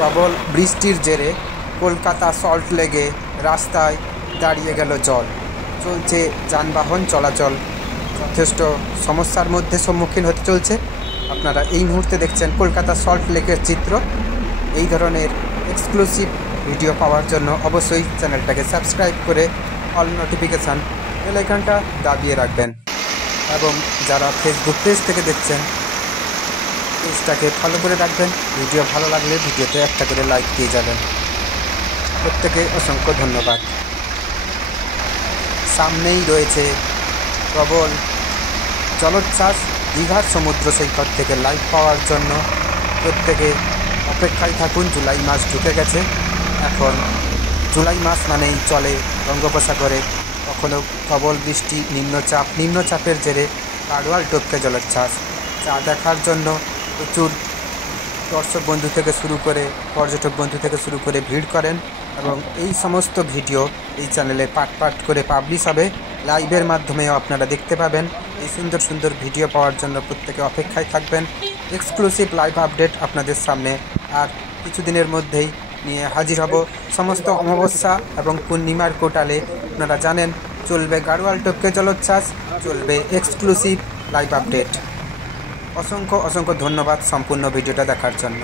প্রবল বৃষ্টির জেরে কলকাতা সল্ট লেকে রাস্তায় দাঁড়িয়ে গেল জল। চলছে যানবাহন চলাচল, যথেষ্ট সমস্যার মধ্যে সম্মুখীন হতে চলছে। আপনারা এই মুহূর্তে দেখছেন কলকাতা সল্ট লেকের চিত্র। এই ধরনের এক্সক্লুসিভ ভিডিও পাওয়ার জন্য অবশ্যই চ্যানেলটাকে সাবস্ক্রাইব করে অল নোটিফিকেশান বেল আইকনটা দাবিয়ে রাখবেন, এবং যারা ফেসবুক পেজ থেকে দেখছেন পেজটাকে ফলো করে রাখবেন। ভিডিও ভালো লাগলে ভিডিওতে একটা করে লাইক দিয়ে যাবেন। প্রত্যেকে অসংখ্য ধন্যবাদ। সামনেই রয়েছে প্রবল জলোচ্ছ্বাস। দীঘার সমুদ্র সৈকত থেকে লাইভ পাওয়ার জন্য প্রত্যেকে অপেক্ষায় থাকুন। জুলাই মাস ঢুকে গেছে। এখন জুলাই মাস মানেই চলে বঙ্গোপসাগরে কখনো প্রবল বৃষ্টি, নিম্নচাপের জেরে গাড়োয়াল টপকে জলোচ্ছ্বাস। যা দেখার জন্য প্রচুর দর্শক বন্ধু থেকে শুরু করে পর্যটক বন্ধু থেকে শুরু করে ভিড় করেন, এবং এই সমস্ত ভিডিও এই চ্যানেলে পার্ট করে পাবলিশ হবে। লাইভের মাধ্যমেও আপনারা দেখতে পাবেন। এই সুন্দর সুন্দর ভিডিও পাওয়ার জন্য প্রত্যেকে অপেক্ষায় থাকবেন। এক্সক্লুসিভ লাইভ আপডেট আপনাদের সামনে আর কিছুদিনের মধ্যেই নিয়ে হাজির হব। সমস্ত অমাবস্যা এবং পূর্ণিমার কোটালে আপনারা জানেন চলবে গাড়োয়াল টপকে জলোচ্ছ্বাস, চলবে এক্সক্লুসিভ লাইভ আপডেট। অসংখ্য ধন্যবাদ সম্পূর্ণ ভিডিওটা দেখার জন্য।